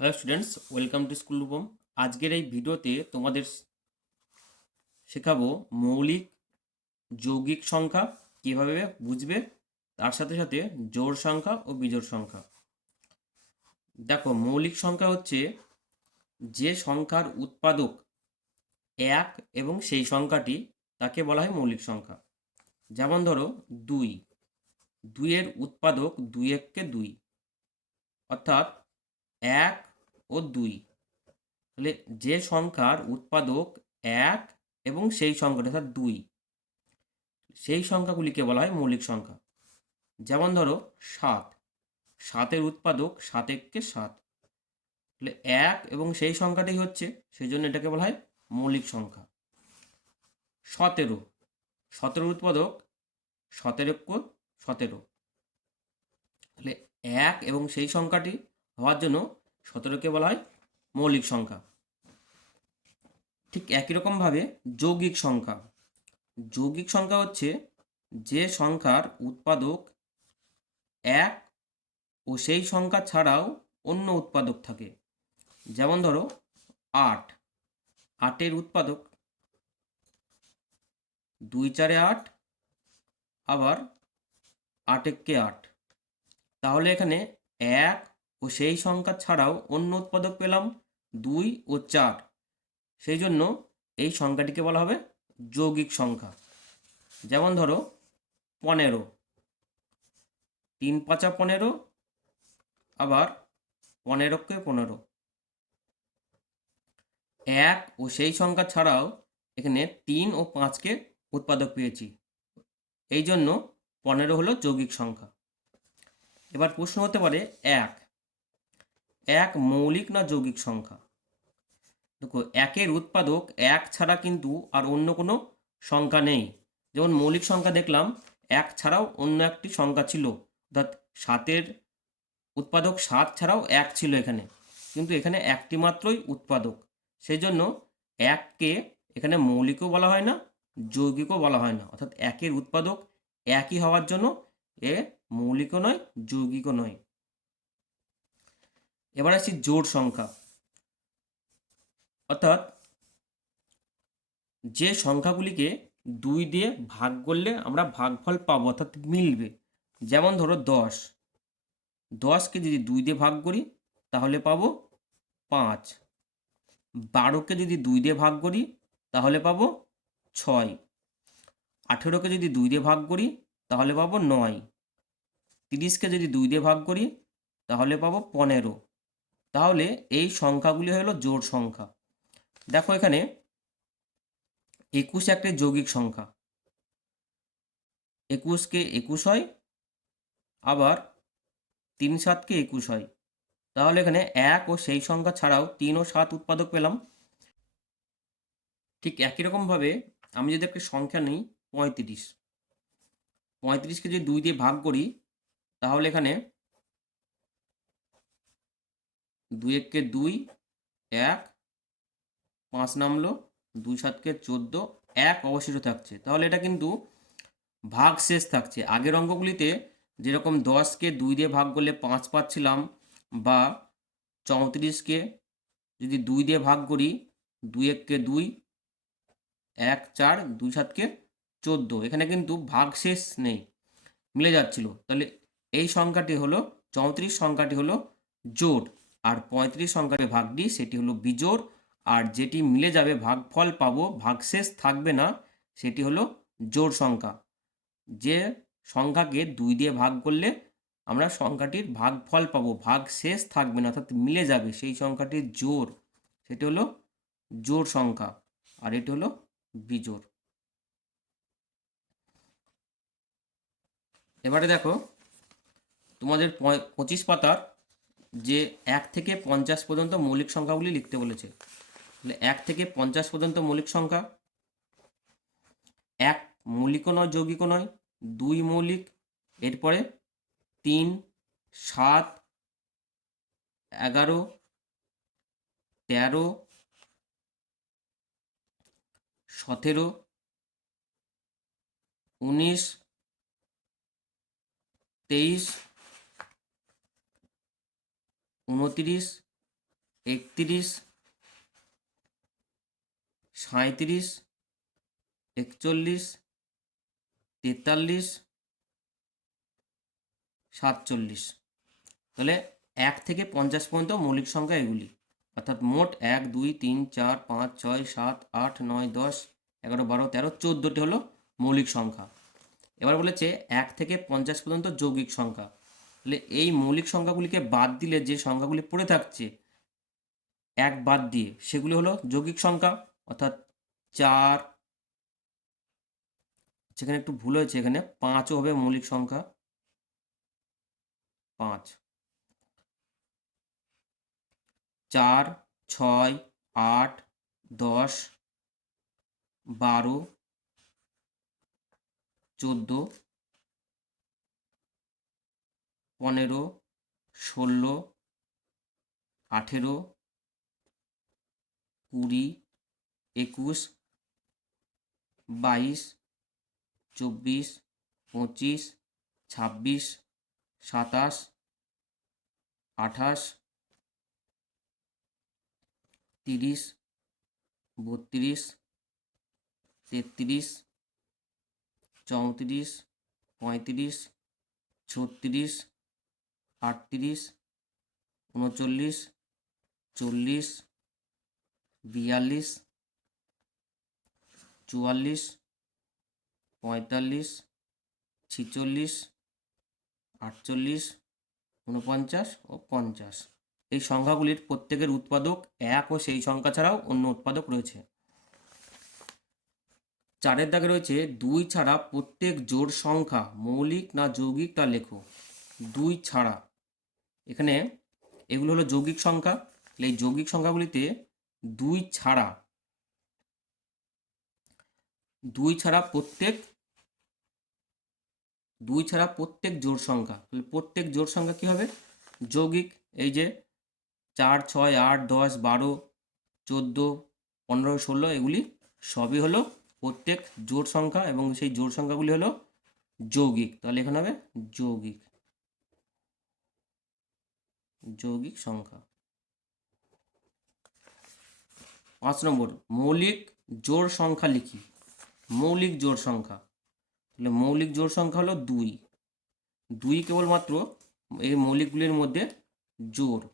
Hello students, welcome to school Rupam. আজকের এই ভিডিওতে তোমাদের শেখাবো মৌলিক যৌগিক সংখ্যা কিভাবে বুঝবে, তার সাথে সাথে জোড় সংখ্যা ও বিজোড় সংখ্যা। দেখো, মৌলিক সংখ্যা হচ্ছে যে সংখ্যার উৎপাদক এক এবং সেই সংখ্যাটি, তাকে বলা হয় মৌলিক সংখ্যা। যেমন ধরো দুই, দুইয়ের উৎপাদক দুই এককে দুই, অর্থাৎ এক ও দুই। তাহলে যে সংখ্যার উৎপাদক এক এবং সেই সংখ্যাটা অর্থাৎ দুই, সেই সংখ্যাগুলিকে বলা হয় মৌলিক সংখ্যা। যেমন ধরো সাত, সাতের উৎপাদক সাত এককে সাত, তাহলে এক এবং সেই সংখ্যাটাই হচ্ছে, সেই জন্য এটাকে বলা হয় মৌলিক সংখ্যা। সতেরো, সতেরোর উৎপাদক সতেরো এককে সতেরো, তাহলে এক এবং সেই সংখ্যাটি হওয়ার জন্য সতেরোকে বলা হয় মৌলিক সংখ্যা। ঠিক একই রকমভাবে যৌগিক সংখ্যা। যৌগিক সংখ্যা হচ্ছে যে সংখ্যার উৎপাদক এক ও সেই সংখ্যা ছাড়াও অন্য উৎপাদক থাকে। যেমন ধরো আট, আটের উৎপাদক দুই চারে আট, আবার আট এককে আট, তাহলে এখানে এক ও সেই সংখ্যা ছাড়াও অন্য উৎপাদক পেলাম দুই ও চার, সেই জন্য এই সংখ্যাটিকে বলা হবে যৌগিক সংখ্যা। যেমন ধরো পনেরো, তিন পাঁচা পনেরো, আবার পনেরোকে পনেরো, এক ও সেই সংখ্যা ছাড়াও এখানে তিন ও পাঁচকে উৎপাদক পেয়েছি, এই জন্য পনেরো হলো যৌগিক সংখ্যা। এবার প্রশ্ন হতে পারে এক, এক মৌলিক না যৌগিক সংখ্যা? দেখো, একের উৎপাদক এক ছাড়া কিন্তু আর অন্য কোনো সংখ্যা নেই। যেমন মৌলিক সংখ্যা দেখলাম এক ছাড়াও অন্য একটি সংখ্যা ছিল, অর্থাৎ সাতের উৎপাদক সাত ছাড়াও এক ছিল এখানে, কিন্তু এখানে একটি মাত্রই উৎপাদক, সেই জন্য এককে এখানে মৌলিকও বলা হয় না, যৌগিকও বলা হয় না। অর্থাৎ একের উৎপাদক একই হওয়ার জন্য এ মৌলিকও নয়, যৌগিকও নয়। এবার আসছি জোড় সংখ্যা, অর্থাৎ যে সংখ্যাগুলিকে দুই দিয়ে ভাগ করলে আমরা ভাগফল পাবো, অর্থাৎ মিলবে। যেমন ধরো দশ, দশকে যদি দুই দিয়ে ভাগ করি তাহলে পাবো পাঁচ, বারোকে যদি দুই দিয়ে ভাগ করি তাহলে পাবো ছয়, আঠেরোকে যদি দুই দিয়ে ভাগ করি তাহলে পাবো নয়, তিরিশকে যদি দুই দিয়ে ভাগ করি তাহলে পাবো পনেরো। তাহলে এই সংখ্যাগুলি হলো জোড় সংখ্যা। দেখো এখানে একুশ একটি যৌগিক সংখ্যা, একুশকে একুশ হয়, আবার তিন সাতকে একুশ হয়, তাহলে এখানে এক ও সেই সংখ্যা ছাড়াও তিন ও সাত উৎপাদক পেলাম। ঠিক একই রকমভাবে আমি যদি একটা সংখ্যা নিই পঁয়ত্রিশ, পঁয়ত্রিশকে যদি দুই দিয়ে ভাগ করি তাহলে এখানে দুই এককে দুই, এক, পাঁচ নামলো, দুই সাতকে চোদ্দ, এক অবশিষ্ট থাকছে, তাহলে এটা কিন্তু ভাগ শেষ থাকছে। আগের অঙ্কগুলিতে যেরকম দশকে দুই দিয়ে ভাগ করলে পাঁচ পাচ্ছিলাম, বা চৌত্রিশকে যদি দুই দিয়ে ভাগ করি দুই এককে দুই, এক চার, দুই সাতকে চোদ্দো, এখানে কিন্তু ভাগ শেষ নেই, মিলে যাচ্ছিল। তাহলে এই সংখ্যাটি হলো, চৌত্রিশ সংখ্যাটি হলো জোড়, আর পঁয়ত্রিশ সংখ্যাটি ভাগটি সেটি হলো বিজোড়, আর যেটি মিলে যাবে ভাগফল পাবো, ভাগশেষ থাকবে না, সেটি হলো জোড় সংখ্যা। যে সংখ্যাকে দুই দিয়ে ভাগ করলে আমরা সংখ্যাটির ভাগফল পাবো, ভাগ শেষ থাকবে না, অর্থাৎ মিলে যাবে, সেই সংখ্যাটির জোড়, সেটি হলো জোড় সংখ্যা, আর এটি হলো বিজোড়। এবারে দেখো, তোমাদের 25 পাতার যে 1 থেকে 50 পর্যন্ত মৌলিক সংখ্যাগুলি লিখতে বলেছে। তাহলে 1 থেকে 50 পর্যন্ত মৌলিক সংখ্যা, এক মৌলিকও নয়, যৌগিকও নয়, দুই মৌলিক, এরপরে 3, 7, 11, 13, 17, 19, 23, 29, 31, 37, 41, 43, 47। তাহলে 1 থেকে 50 পর্যন্ত মৌলিক সংখ্যা এগুলি, অর্থাৎ মোট 1, 2, 3, 4, 5, 6, 7, 8, 9, 10, 11, 12, 13, 14টি হলো মৌলিক সংখ্যা। এবার বলেছে 1 থেকে 50 পর্যন্ত যৌগিক সংখ্যা। তাহলে এই মৌলিক সংখ্যাগুলিকে বাদ দিলে যে সংখ্যাগুলি পড়ে থাকছে 1 বাদ দিয়ে, সেগুলি হলো যৌগিক সংখ্যা, অর্থাৎ 4, সেখানে একটু ভুল হয়েছে, এখানে 5ও হবে মৌলিক সংখ্যা, 5, 4, 6, 8, 10, 12, 14, 15, 16, 18, 20, 21, 22, 24, 25, 26, 27, 28, 30, 32, 33, 34, 35, 36, 38, 39, 40, 42, 44, 45, 46, 48, 49 ও 50। এই সংখ্যাগুলির প্রত্যেকের উৎপাদক 1 ও সেই সংখ্যা ছাড়াও অন্য উৎপাদক রয়েছে। 4 দাগে রয়েছে 2 ছাড়া প্রত্যেক জোড় সংখ্যা মৌলিক না যৌগিক তা লেখো। 2 ছাড়া, এখানে এগুলো হলো যৌগিক সংখ্যা। এই যৌগিক সংখ্যাগুলিতে 2 ছাড়া, 2 ছাড়া প্রত্যেক জোড় সংখ্যা, তাহলে প্রত্যেক জোড় সংখ্যা কী হবে? যৌগিক। এই যে 4, 6, 8, 10, 12, 14, 15, 16 এগুলি সবই হলো প্রত্যেক জোড় সংখ্যা, এবং সেই জোড় সংখ্যাগুলি হলো যৌগিক। তাহলে এখানে হবে যৌগিক সংখ্যা। 5 নম্বর, মৌলিক জোড় সংখ্যা লিখি। মৌলিক জোড় সংখ্যা, তাহলে মৌলিক জোড় সংখ্যা হলো 2 কেবলমাত্র এই মৌলিকগুলির মধ্যে জোড়